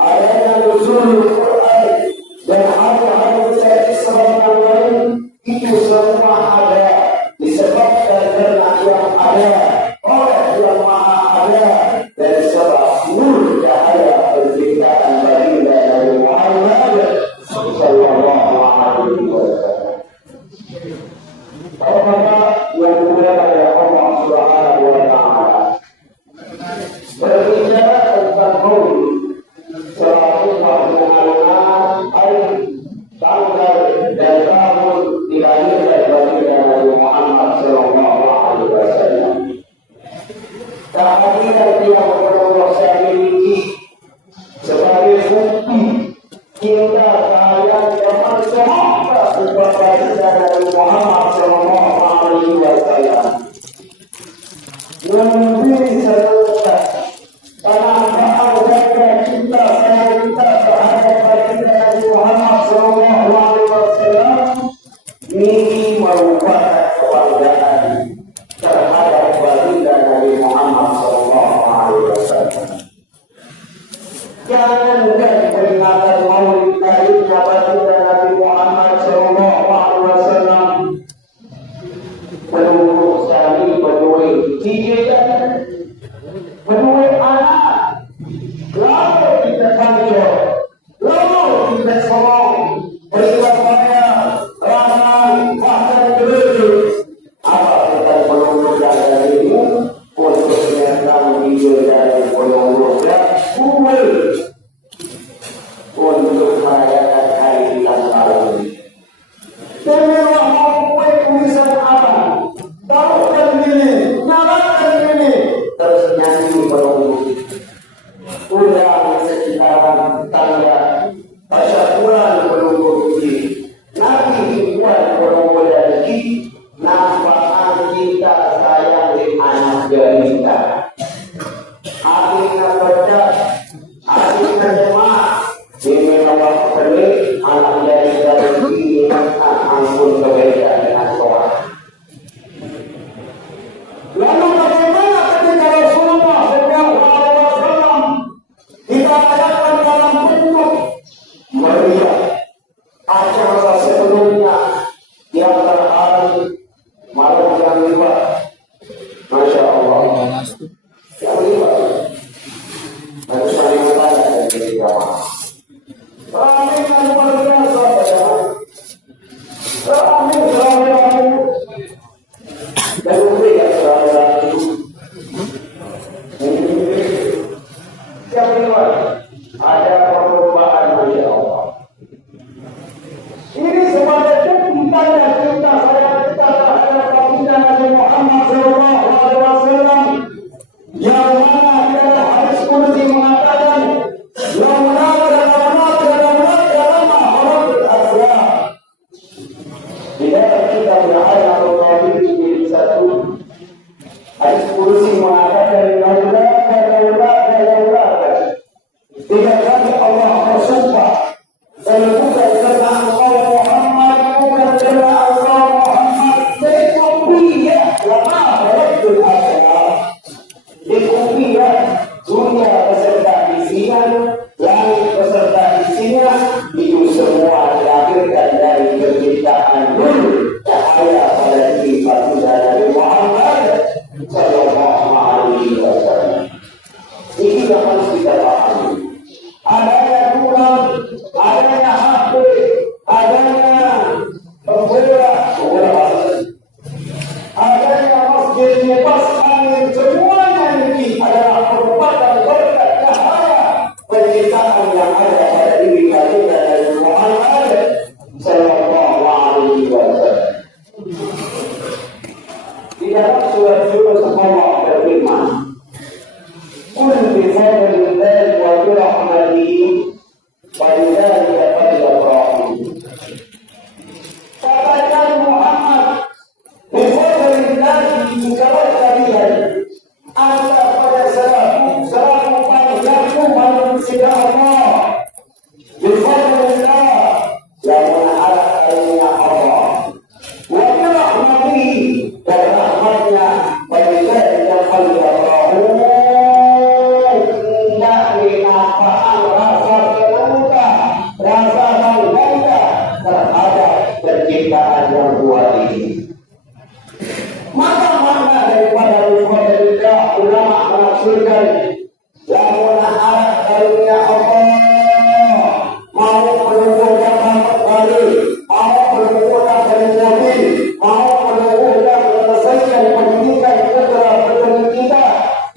Ada yang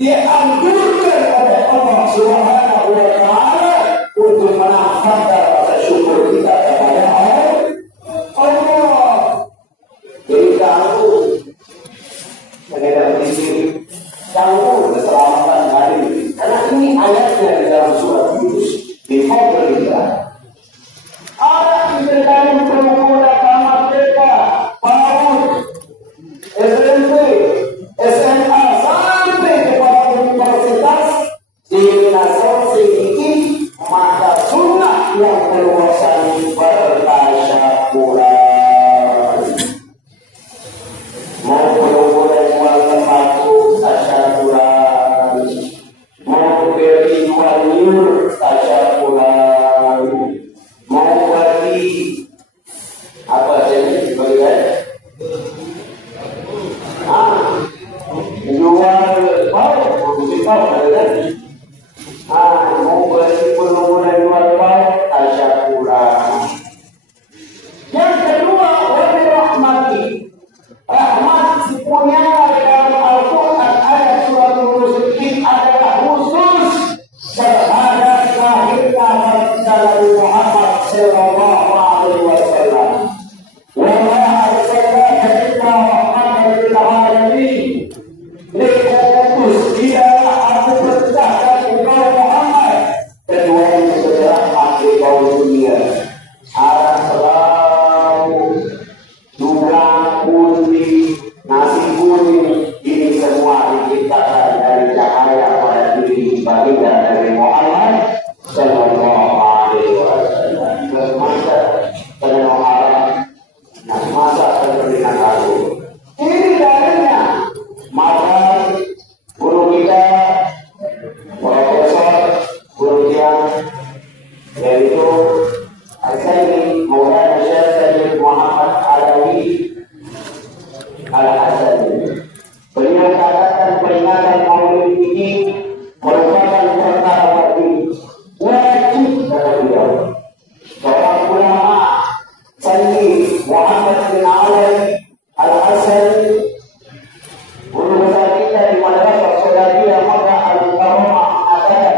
dianjurkan oleh Allah Subhanahu sedikit, maka sunnah yang berwasani bertasyakuran. Mau boleh jual tempatku tasyakuran, mau beli jual nyur tasyakuran, mau bagi apa jenis beli jual mau beli perlumuran jual tasyakuran. Yang kedua, wali rahmati. Rahmat punya dalam Al-Quran ayat surat Al-Muzmil adalah khusus terhadap lahirnya Nabi Muhammad sallallahu alaihi wasallam. Wa ma arsalnaka illa rahmatan lil alamin. Diutus dialah aku perintahkan engkau Muhammad. Kedua yang sejarah bagi kaum dunia. Arab selalu juga kuning, nasi kuning, ini semua diciptakan dari cahaya pada diri baginda Nabi Muhammad sallallahu alaihi wasallam. Bermasa dengan haram, dan masa pendidikan lalu. Ini dalilnya. Maka guru kita, profesor, guru yang yaitu Al-Sayyid Maulana Syekh Sayyid Muhammad Alawi Al-Hasani. Beliau katakan peringatan Maulid ini merupakan perkara wajib kata beliau. Seorang ulama Sayyid Muhammad bin Ali Al-Hasani, guru besar kita di Madrasah Salafiyah Makkah Al-Mukarramah mengatakan,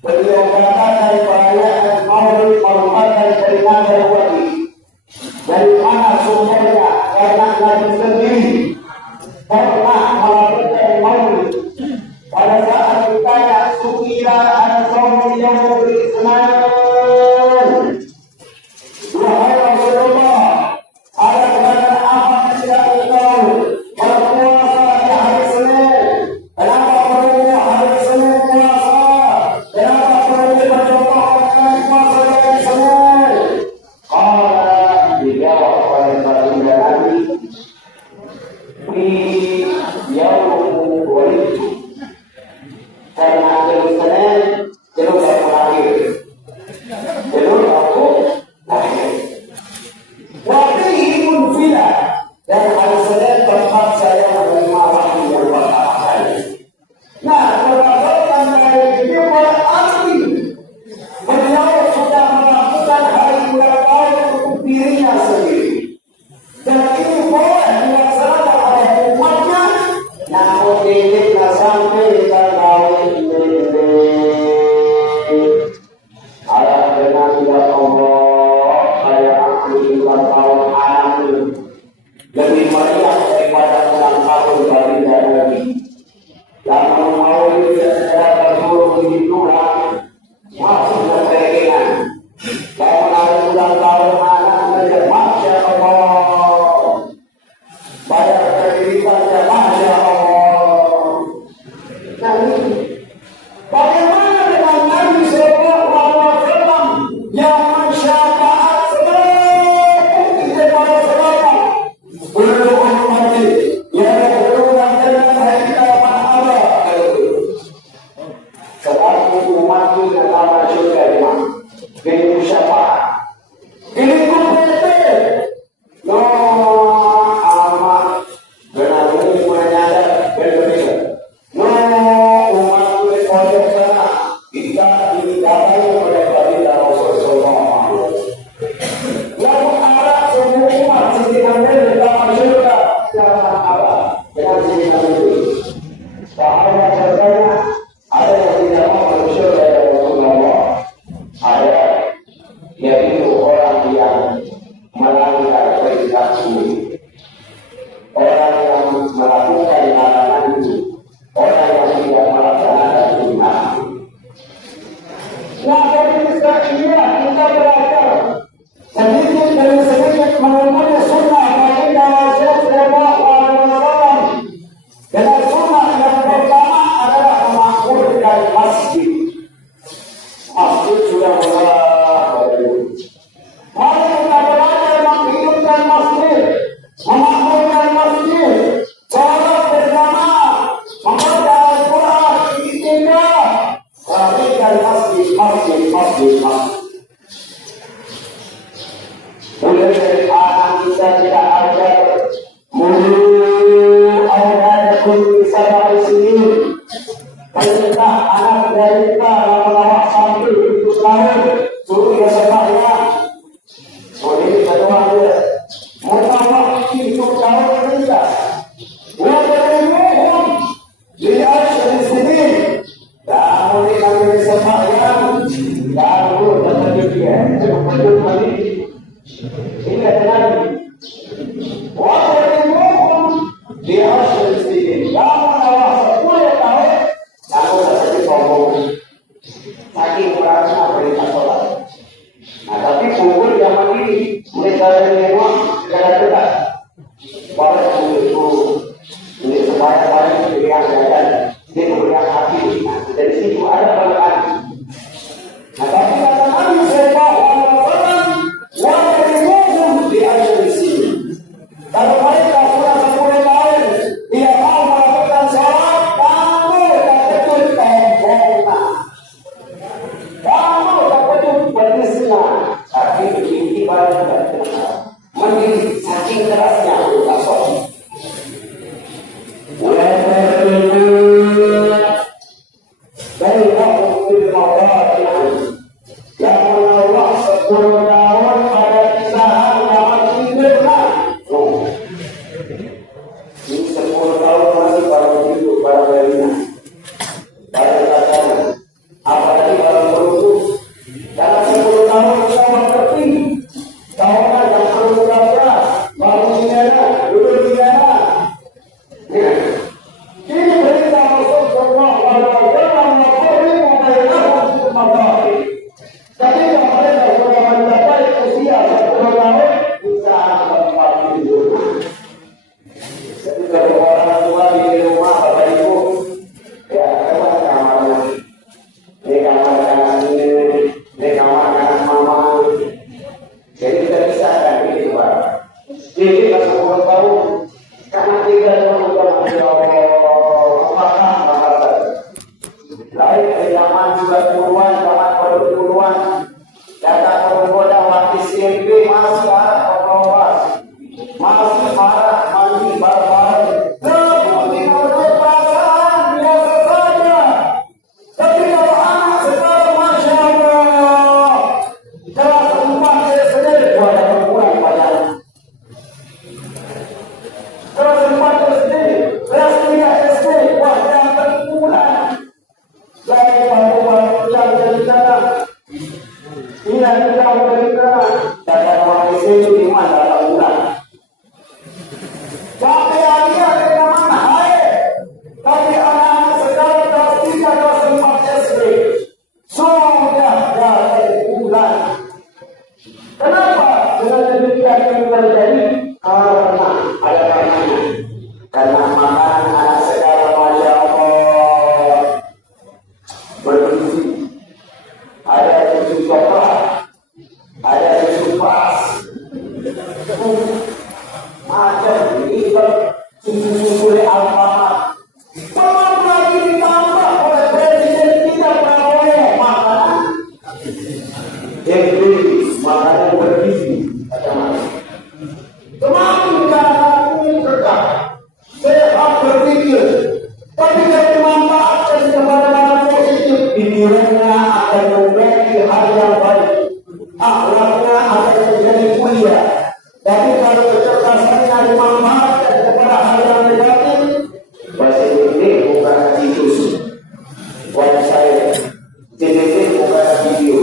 beliau katakan perayaan Maulid merupakan peringatan wajib. Dari mana sumbernya? Karena Nabi sendiri pernah melakukan Maulid. Pada saat ditanya sukira al-sawmi yang berislam, wahai Rasulullah, ada keadaan apa yang tidak tahu berpuasa di hari Senin? Kenapa perlu hari Senin puasa? Kenapa perlu dipercontohkan puasa di hari Senin? Kalau dijawab oleh baginda Nabi, ini yaum walidu. Karena jalur Senin, jalur aku lahir. Jalur aku lahir. Waktu ini pun bila dan hari Senin tempat saya menerima wahyu yang pertama kali. Nah, berdasarkan dari ini berarti beliau sudah melakukan hari ulang tahun untuk dirinya sendiri. Dan ini boleh dilaksanakan oleh umatnya, namun ini sampai terlalu ini. Ada dengan tidak Allah, saya akui ulang tahun anak lebih meriah daripada ulang tahun baginda Nabi. Yang mau tidak secara tersuruh di Tuhan, masuk ke keinginan. Kalau ada ulang tahun anak saja, masya Allah. Banyak kehidupannya, masya Allah. Nah ini, bagaimana dengan Nabi sallallahu alaihi wasallam yang mensyafaat seluruh kita pada selama bulu umat yang berulang dengan kita mahala selalu umat itu dalam surga imam ini syafaat ini kompeten no amat benar ini menyadar berbeda no umat itu pojok sana kita didatangi oleh baginda Rasulullah yang mengarah semua umat sisikan dari dalam surga dalam Allah dengan sisikan itu bahaya surganya ada yang tidak mau masuk surga dari Rasulullah ada yang rapikan masjid. Mulai dari anak kita tidak ajar mulu awaladakum sabari sinin. Perintah anak dari kita melawak sampai itu tahun suruh dia sembahyang. Boleh kedua dia melawak itu tahun ketiga. Wajibnya lihat dari sini. Dah boleh kami sembahyang. Dah boleh kami dia. Betul kali. Ini adalah wajibnya dia dari sini. Dah melawak 10 tahun. Aku dah jadi sombong. Saking merasa perintah sholat. Nah, tapi pukul zaman ini mereka yang memang dekat-dekat. Pada itu ini supaya diberikan jalan, dia memberikan hati. Nah, dari situ ada perbedaan. Nah, tapi kata Nabi Sallallahu Alaihi Wasallam, wajib muslim diajar di sini. Kalau mereka sudah 10 tahun, dia mau melakukan sholat, kamu tak betul temboklah. Kamu tak betul berislah. Tapi begini baru tidak kenal. Mending saking kerasnya untuk sholat. Yang menolak 10 tahun pada kisahan yang tidurlah. Ini 10 tahun masih pada hidup, pada berina, pada tatanan. Apalagi pada beruntung. Dalam 10 tahun kita mengerti. Tahunan yang perlu berapa? Baru tinggalnya, dulu tinggalnya. Ini berita Rasulullah SAW memberitahu untuk mengetahui. Ketika mereka sudah mencapai usia 10 tahun, bisa tempat tidur. Ketika orang tua di rumah, bapak ibu, ya memang kamarnya. Ini kamar kanan ini kamar kanan mama. Jadi kita bisa kan ini Pak. Jadi pas 10 tahun, karena 3 tahun sudah masih lain dari zaman 90-an, zaman 20-an, data penggoda waktu SMP masih ada penggoda, masih marah, masih barbar. Namun tidak perasaan biasa saja. Tapi kalau anak sekarang Masya Allah, kelas 4 SD, ada perempuan padahal. Kelas 4 SD, kelas 3 SD, ada perempuan. Lagi perempuan yang dari sana. Ini kita dari sana. Data orang itu di mana dalam bulan. Tapi anak dari mana? Hai. Tapi anak sekarang kelas 3, kelas 4 SD. Sudah dari bulan. Kenapa? Dengan demikian yang terjadi karena ada karenanya. Karena makan anak sekarang Masya Allah berfungsi. Ada susu coklat, ada susu pas. Macam ini susu Alfamart. Belum lagi ditambah oleh Presiden kita Prabowo makanan yang makanan bergizi. Semakin karena ini tegak, sehat berpikir, tapi kalau dimanfaatkan kepada hal positif, pikirannya akan menjadi hal yang baik, akhlaknya akan menjadi mulia. Tapi kalau kecerdasannya dimanfaatkan kepada hal yang negatif, pasti ini bukan tikus, buat saya, ini bukan video.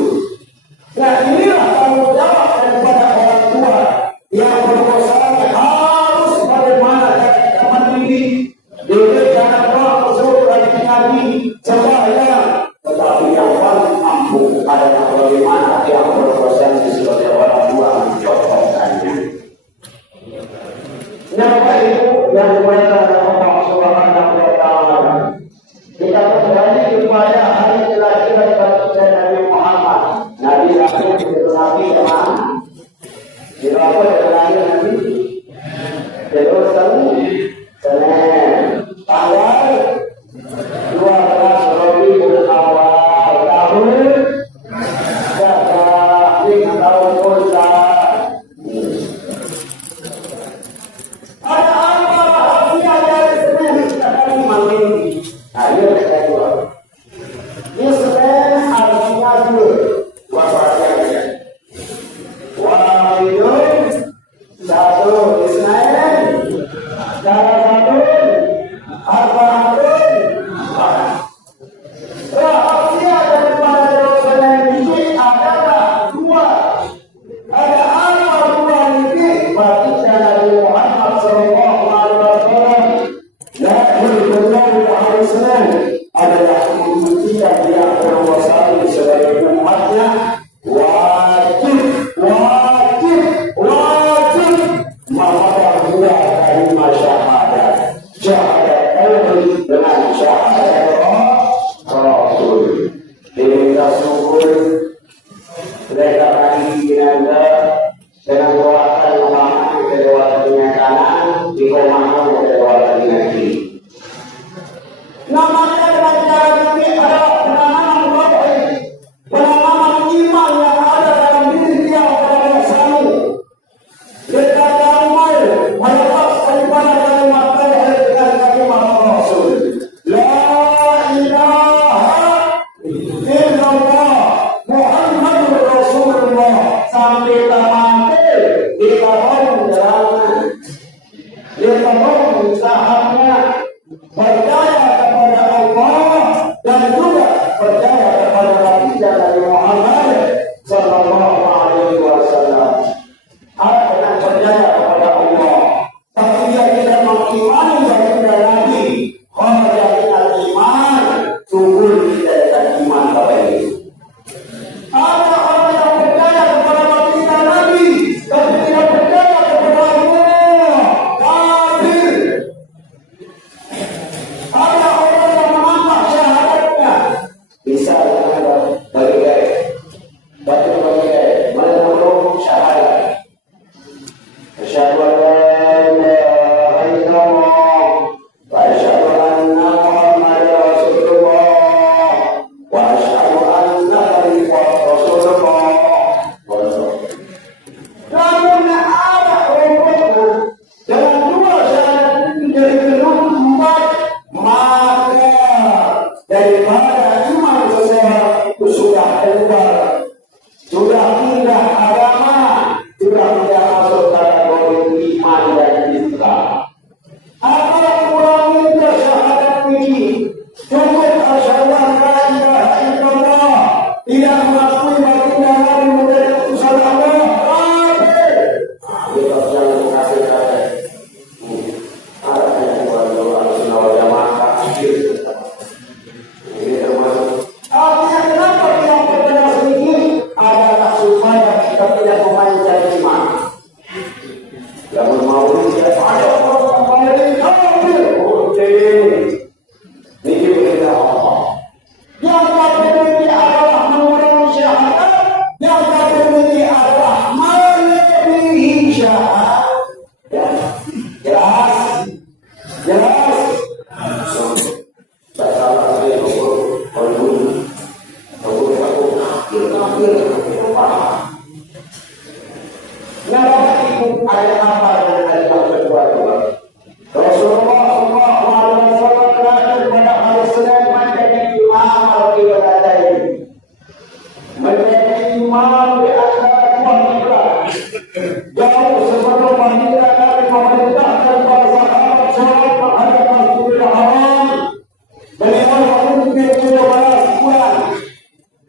Nah inilah tanggung jawab daripada orang tua yang berusaha harus bagaimana kita mendidik diri jangan Rasul dan Nabi sembahyang, tetapi yang paling ampuh adalah bagaimana yang berusaha sebagai orang tua mencontohkannya. Bapak Ibu yang dimuliakan oleh Allah Subhanahu wa Ta'ala, kita kembali kepada hari kelahiran baginda Nabi Muhammad. Nabi lahir itu Nabi kemana? Berapa lahir Nabi? Terus Senin tanggal 12 Rabiul Awal bisa bagi gaya bagi gaya menurut syahadat asyhadu an la ilaha illallah wa asyhadu anna muhammadar rasulullah wa asyhadu anna rasulullah. Namun ada rukun dalam dua syahadat dari kedua empat, maka daripada iman seseorang itu sudah keluar, sudah pindah agama, sudah tidak masuk kategori iman dan Islam. Apa kurang minta syahadat ini? Cukup asyhadu an la ilaha illallah, tidak mengakui baginda Nabi menjadi utusan Allah. Kita jangan kasih-kasih. Ada yang buat sunnah wal jamaah ini termasuk. Artinya kenapa kita berpegang sedikit adalah supaya kita tidak memainkan iman. Yang mau tidak ada orang lain kafir. Ini berita Allah. Yang kafir ini adalah mengurangi syahadat. Yang kafir ini adalah melebihi syahadat. Jelas. Tak salah saya ada apa dengan kalimat kedua? Rasulullah SAW terakhir pada hari Senin menjadi imam al-ibadatain, menjadi imam di antara dua kiblat. Jauh sebelum baginda Nabi memerintahkan para sahabat sholat menghadap Masjidil Haram, beliau memimpin 17 bulan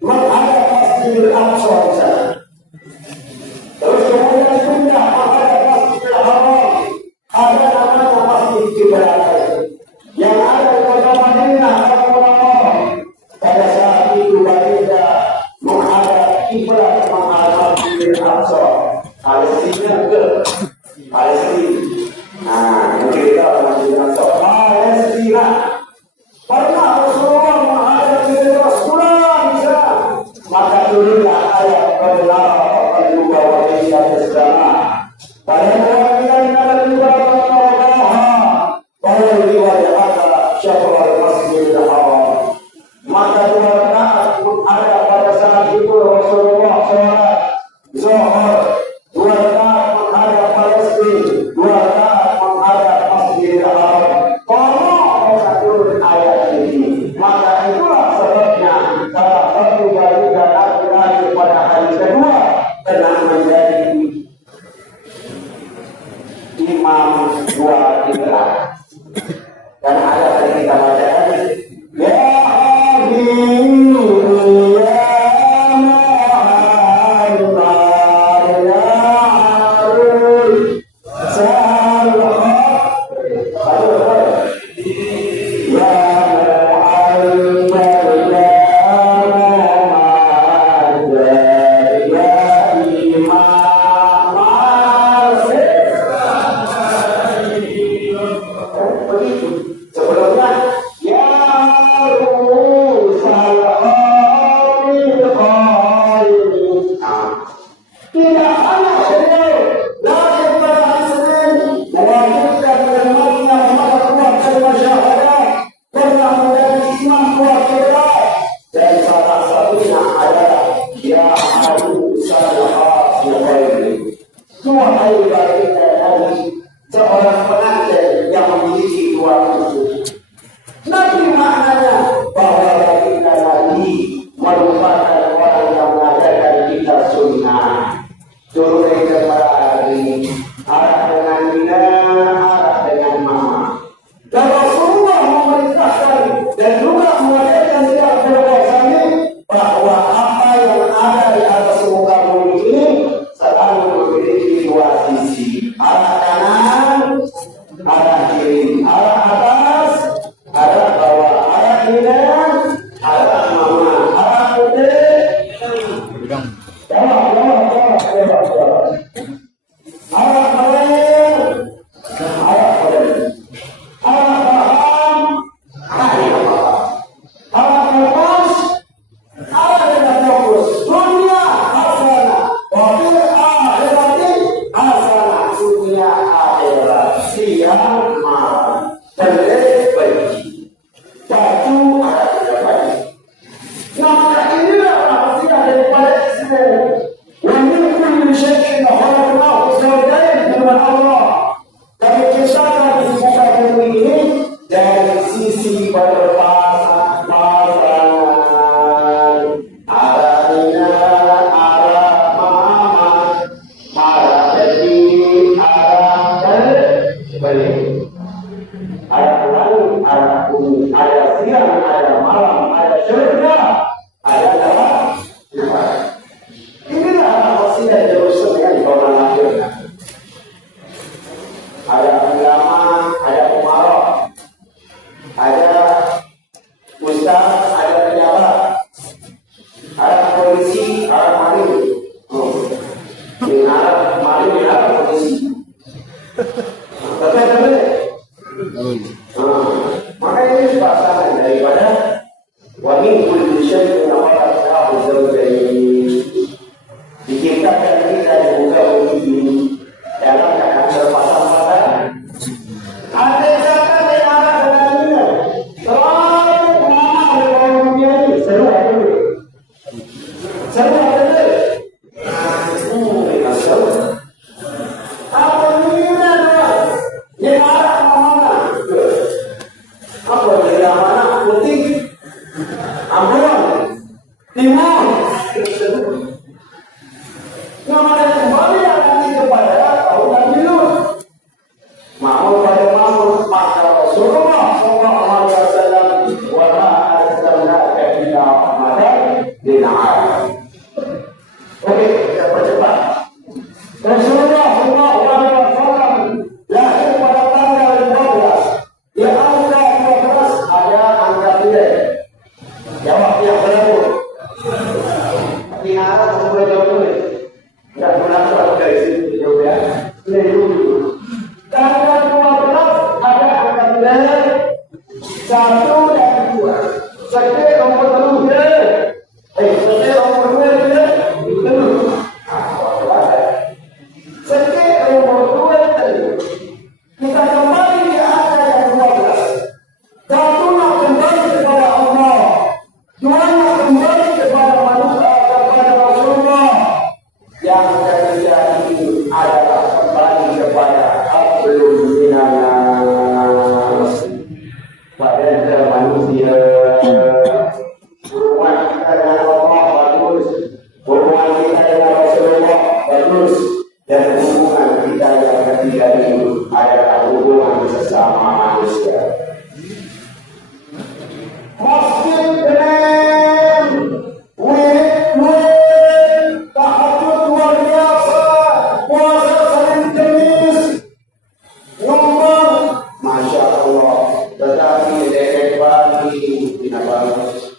menghadap Masjidil Aqsa di sana. Terus kemudian pindah menghadap Masjidil Haram, ada namanya Masjid Kiblat yang ada di kota Madinah. Pada saat itu baginda menghadap kiblat menghadap Masjidil Aqsa. Palestina ke Palestina. Nah, kita Masjidil Aqsa Palestina. Pernah Rasulullah menghadap Kiblat bulan bisa. Maka turunlah ayat benar juga wajib Islam. Pada bulan ada juga bahwa diwajibkan syahrul Masjidil Haram. Maka dua rakaat ada pada saat itu Rasulullah sholat zuhur, dua rakaat menghadap Palestina, dua rakaat menghadap Masjidil Haram. Kalau turun ayat ini, maka itulah sebabnya salah satu baginda Nabi pada hari kedua telah menjadi imam dua kiblat. Dan ayat yang kita bacakan, ya seorang pengantin yang memiliki dua khusus. Nabi maknanya bahwa baginda Nabi merupakan orang yang mengajarkan kita sunnah. Turun dari kemari, arah dengan bina, arah dengan mama. Dan Rasulullah memerintahkan dan juga mengajarkan setiap berpuasanya bahwa apa yang ada di atas muka bumi ini selalu memiliki dua sisi. Arah kanan, arah kiri, arah atas, arah bawah, arah kanan, arah mama, arah putih. Jawab. Arah bawah, arah putih. Arah bawah, arah bawah. Arah atas, Arab polisi, Arab maling. Di Arab maling, di Arab polisi. Betul. Makanya ini pasangan daripada wamin kulli syai'in khalaqnahu zawjayn. Diciptakan kita di muka bumi ini dalam keadaan berpasang-pasangan. Ada kata di arah dengannya selalu nama dari dunia ini seru apa itu? Seru apa itu? Seru. Apa ini adalah di arah mana? Apa di arah mana? Putih, ambulan, timur. Namanya kembali nanti kepada kaum Nabi Lut. Mau pada mau maka Rasulullah sallallahu alaihi wasallam wa ma arsalnaka illa rahmatan lil alamin. Oke, kita percepat. Rasulullah sallallahu alaihi wasallam lahir pada tanggal 12. Di angka 12 ada angka 3. Jawab yang benar. Tapi harap boleh jawab dulu. Tidak pernah selalu dari sini jauh ya. Ini dulu. Tanggal 12 ada angka 1 dan 2. Sekte nomor 2 dia. Sekte nomor 2 dia. Sekte nomor 2 tadi. Kita kembali di angka yang 12. Satunya kembali kepada Allah. Duanya kembali kepada manusia, kepada Rasulullah. Yang ketiga ini adalah kembali kepada hablum minanas, pada manusia. Hubungan kita dengan Allah bagus, hubungan kita dengan Rasulullah bagus, dan hubungan kita yang ketiga ini adalah hubungan sesama manusia. Masjid dengan tahajud luar biasa, puasa Senin Kamis, nyumbang, masya Allah. Tetapi dari pagi tidak bagus.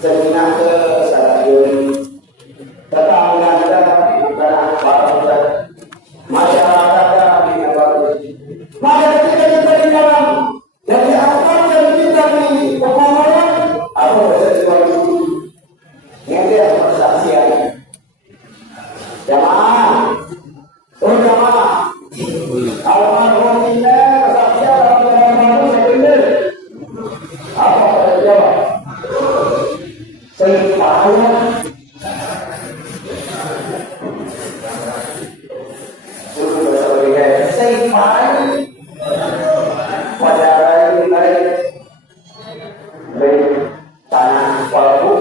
Seminah ke stadion, tetangga kita bukan bagus, masyarakat tidak bagus. Maka kita di dalam dari apa yang kita di pemohonan apa sesuatu yang dia persaksian. Jamaah, jamaah. Almarhum kita kesaksian dalam manusia ini. Apa pada jawab? Seimpahnya. Seimpahnya. Pada lain-lain. Tanah palsu.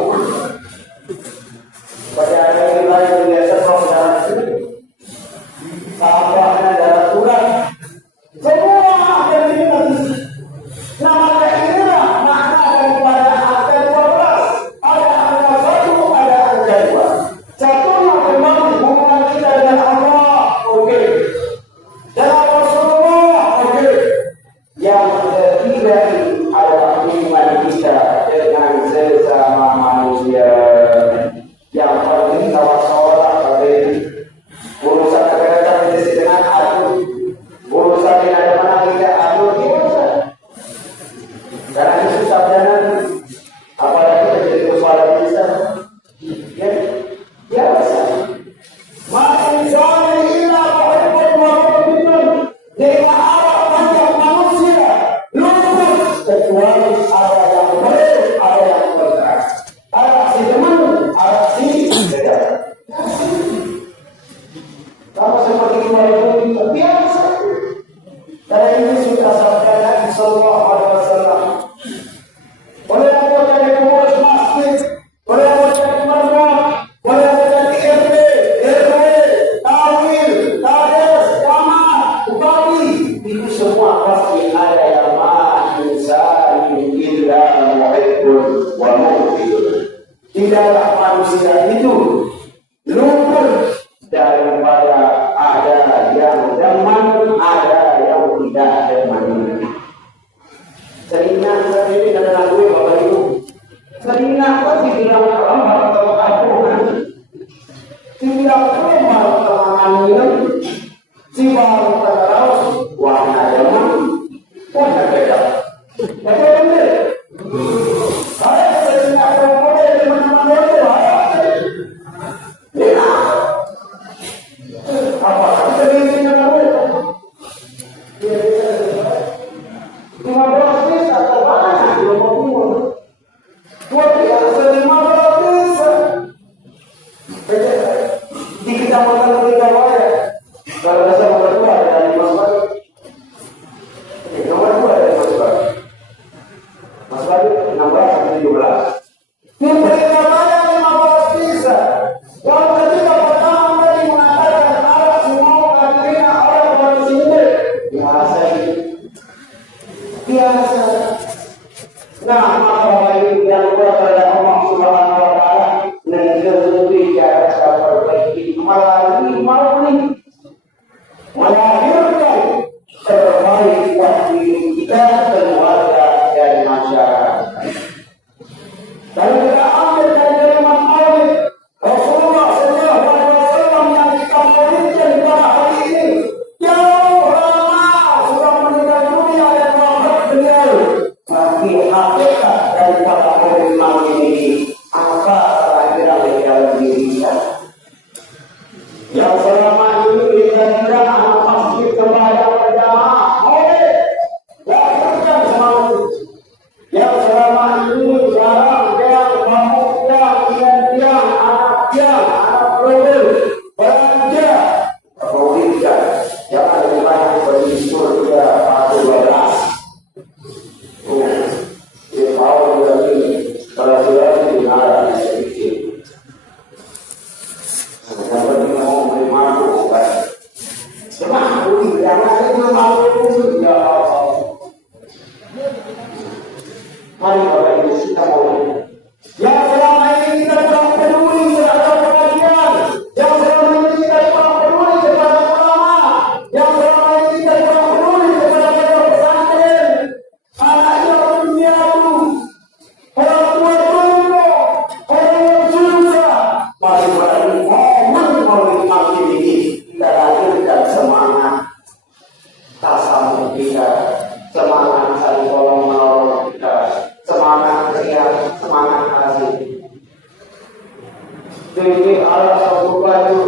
Pada lain-lain biasa saudara sini. Sampahnya dalam surat. Semua akan diminati. Nama inilah makna daripada angka 12. Ada angka 1, ada angka 2. Satunya kembali hubungan kita dengan Allah. Oke. Dengan Rasulullah. Oke. Yang ketiga adalah hubungan kita dengan sesama manusia. Yang paling tawasolah tadi. Urusan kereta dengan aduh, urusan di mana kita aduh biasa. Karena itu susah jalan, apalagi menjadi persoalan bisa, ya biasa. Masih soal inilah pokoknya dengan arah banyak manusia luput kecuali ada yang baik, ada yang bergerak, ada si teman, ada si beda. Sama seperti kemarin itu biasa. Karena ini sudah sabda Nabi Sallallahu Alaihi Wasallam. Boleh anggota di pengurus masjid, boleh anggota di marga, boleh anggota di RT, RW, tawil, kades, kamar, bupati. Itu semua pasti ada yang ma'insan illa muhibbun wa mu'bidun. Tidaklah manusia itu luput daripada ada yang deman, ada yang tidak deman. Seringan ini adalah gue Bapak Ibu. Seringan pasti bilang orang biasa perbaiki melalui melahirkan terbaik buat diri kita, keluarga dan masyarakat. Dan kita ambil dari kalimat Maulid Rasulullah SAW yang kita maulidkan pada hari ini. Jauh lama sudah meninggal dunia dan wafat beliau. Tapi hakikat dari kata Maulid Maulid ini apa kira-kira di dalam diri kita? Yang selama ini kita kira anak masjid kepada berjamaah Maulid, lahirkan semangat. Yang selama ini jarang yang anak berdua belanja merugikan. Jangan dibanyak berisul dia pada 12. Dia tahu dia ini berhasil di negara sedikit. Yang penting mau beli mampu kan. Semua jangan itu mampu ya Allah. Mari Bapak Ibu kita mau yang selama ini kita kurang peduli terhadap pengajian, yang selama ini kita kurang peduli kepada ulama, yang selama ini kita kurang peduli kepada pesantren, anaknya dunia itu, orang tua dulu, orang yang susah. Mari Bapak Ibu momen makin ini kita lahirkan semangat tasamuh kita, semangat saling tolong menolong kita, semangat kerja, semangat kasih. Jadi Allah satu baju,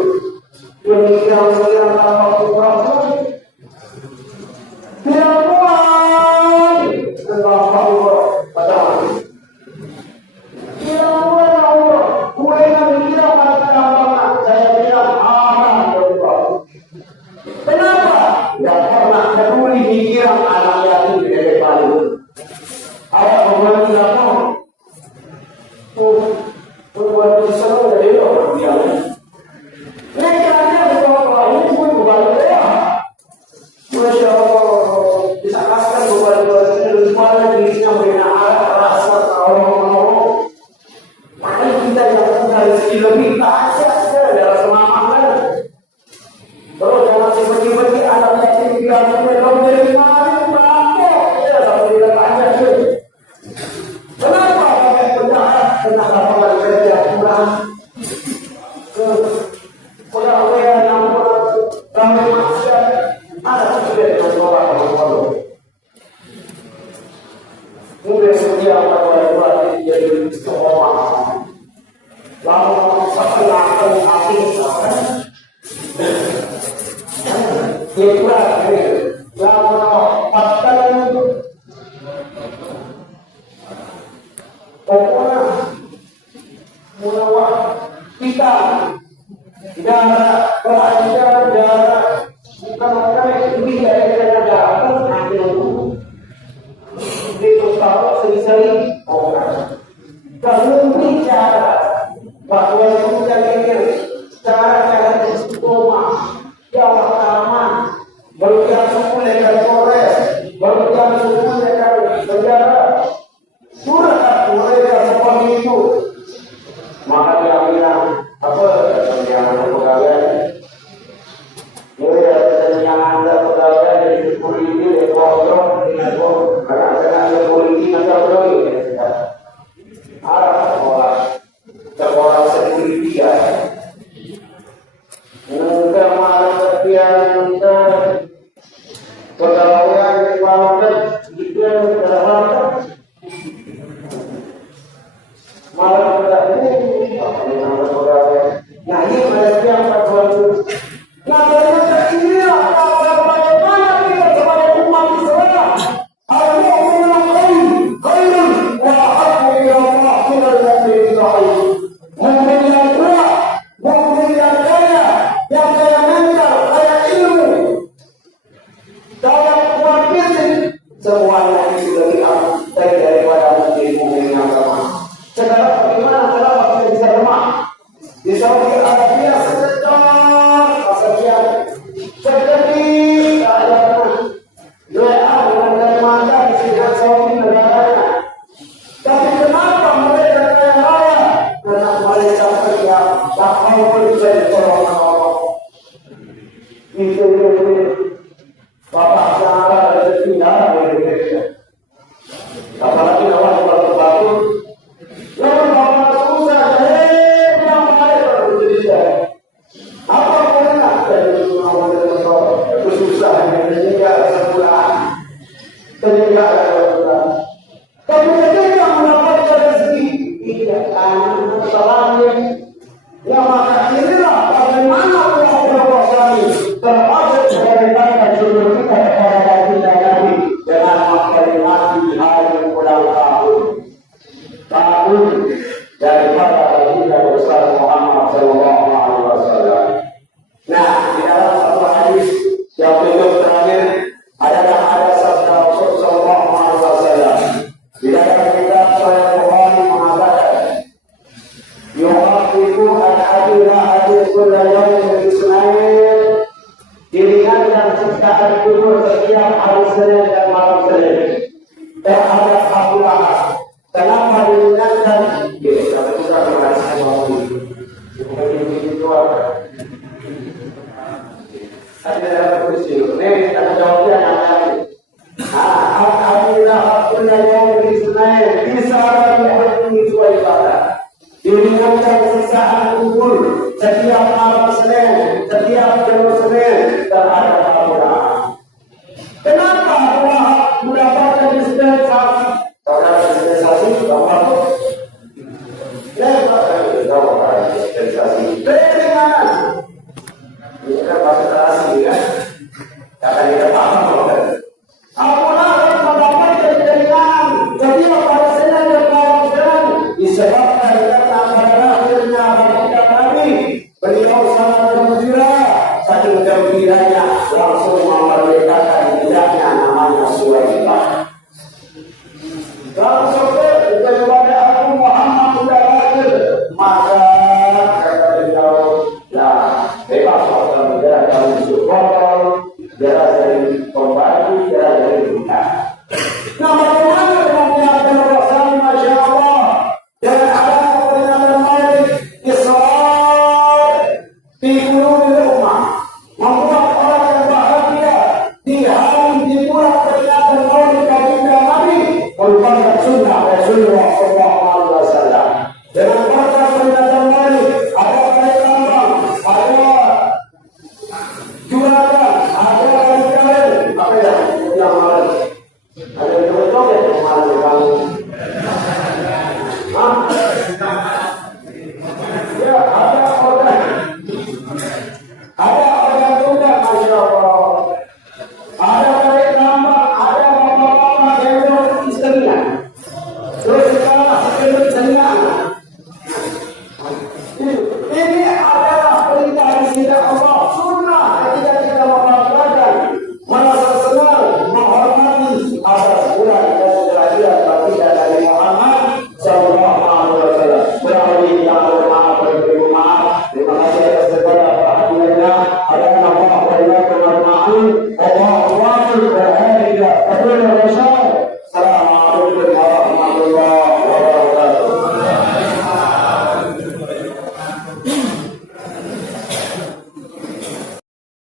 demikian tanpa kurang, tidak muat tentang Allah pada hari. Tidak muat Allah, mulai kami tidak mengatakan saya bilang Allah. Kenapa? Tidak pernah peduli pikiran anak yatim di depan itu. Awak membuat tidak mau. Membuat disuruh dari orang biasa. Mereka hanya berdoa ini pun bukan doa. Masya Allah, bisa kasihkan bukan doa sendiri. Semua dirinya berikan rasa Allah mau. Mari kita yang punya rezeki lebih kasih dalam semangat. Terus jangan seperti anak yatim bilang belum dari kemarin merampok. Ya, tapi tidak aja sih. Kenapa pakai penjahat? Kenapa pakai kerja kurang? Pegawai yang kurang ramai masyarakat. Ada sudah dengan orang orang. Mungkin dia buat jadi seorang. Lalu setelah hati itulah yang menempatkan pokoknya menawar kita negara kerajaan negara bukan orang ini dari negara pun itu tahu sering-sering orang kalau bicara bahwa itu jadi cara istiqomah yang pertama berjalan suku legal Polres, berjalan suku legal penjara, surat mereka seperti itu. Maka dia bilang apa yang pegawai? Yang anda pegawai dari polisi, kontrol dengan karena polisi anda boleh arah sekolah security ya. Mudah malah yang pegawai dilakukan juga terhadap malah berarti pegawai. Nah ini berarti yang terbantu. Nah berarti ini bagaimana kita sebagai umat Islam al-mu'minun khairun wa habbu ila Allah min al-mu'minin khair. Mukmin yang kuat tak mau bisa ditolong Allah. Itu Bapak saya ada rezeki dari Indonesia. Apalagi awal batu-batu, lalu Bapak susah, yang baik baru jadi. Apa pernah dari awal itu susah ini tidak sebulan, tidak ada bulan. Tapi ketika mendapatkan rezeki, tidak akan salahnya. Ya maka inilah bagaimana Allah berkuasa termasuk bagaimana judul kita kepada baginda Nabi dengan memperingati hari ulang tahun daripada baginda besar Muhammad Sallallahu Alaihi Wasallam. Nah, di dalam satu hadis yang berikut terakhir adalah ada sabda Rasulullah Sallallahu Alaihi Wasallam. Di dalam kitab Sahih Bukhari mengatakan, yuhafiku al-hadira hadis kullayaw al-ismail, diringankan siksaan kubur setiap hari Senin dan malam Senin terhadap Abu Lahab. Kenapa diringankan? Ya, kalau kita berhasil waktu bukan itu apa? Ada dalam kursi. Ini ada jawabnya yang lain. Al-hadira kullayaw al-ismail bisa dihadiri sebuah ibadah. Diringankan siksaan kubur setiap malam Senin, setiap jam Senin terhadap Abu Lahab. Kenapa Abu Lahab mendapatkan dispensasi? Karena dispensasi bahwa dispensasi keringanan. Ini kan bahasa asli ya. Kata kita paham kan? Abu Lahab mendapatkan keringanan setiap hari Senin dan malam Senin disebabkan beliau sangat gembira, saking gembiranya langsung memerdekakan budaknya namanya Suwaibah. Kalau sampai daripada Abu Muhammad sudah lahir, maka kata beliau, nah bebas orang bergerak dari supporter, bergerak dari pembantu, bergerak dari budak. Nah bagaimana dengan yang Rasul, Masya Allah, dengan adanya peringatan Maulid Isra di qulubil ummah, membuat orang yang bahagia di hari di bulan peringatan Maulid baginda Nabi merupakan sunnah Rasulullah SAW. Dengan berkat peringatan Maulid ada kali lambang, ada juragan, ada kali kalian, apa ya yang malam, ada joget-joget yang malam kamu. Ya ada orang. Ada orang tunggal, Masya Allah. Ada tarik nambah, ada bapak-bapak gendong istrinya. Terus sekarang gendong istrinya. Ini adalah perintah dari Allah. Sunnah ketika kita melakukan merasa senang, menghormati atas bulan dan kelahiran baginda Nabi Muhammad Sallallahu Alaihi Wasallam. Berarti yang bermaaf berberi maaf. Terima kasih atas segala perhatiannya. Ada nama Allah wa